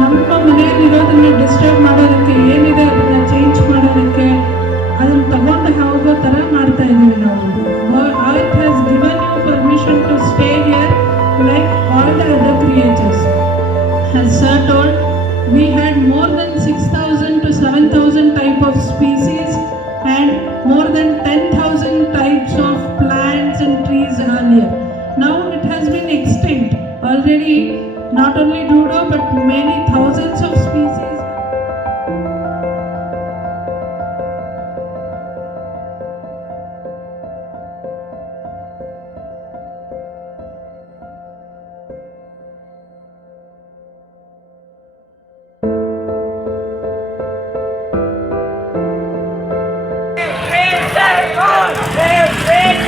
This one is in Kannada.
ನಮ್ಮ ಮನೆಯಲ್ಲಿರೋದನ್ನ ಡಿಸ್ಟರ್ಬ್ ಮಾಡೋದಕ್ಕೆ ಏನಿದೆ ಅದನ್ನ ಚೇಂಜ್ ಮಾಡೋದಕ್ಕೆ ಅದನ್ನ ತಗೊಂಡು ಹೋಗೋ ಥರ ಮಾಡ್ತಾ ಇದ್ದೀವಿ ನಾವು. Earth has given you permission to stay here like all the other creatures. As Sir told, we had more than 6,000 to 7,000 type of species and more than 10,000 types of plants and trees earlier. Now it has been extinct already. Not only dodo but many thousands of species. Insect on!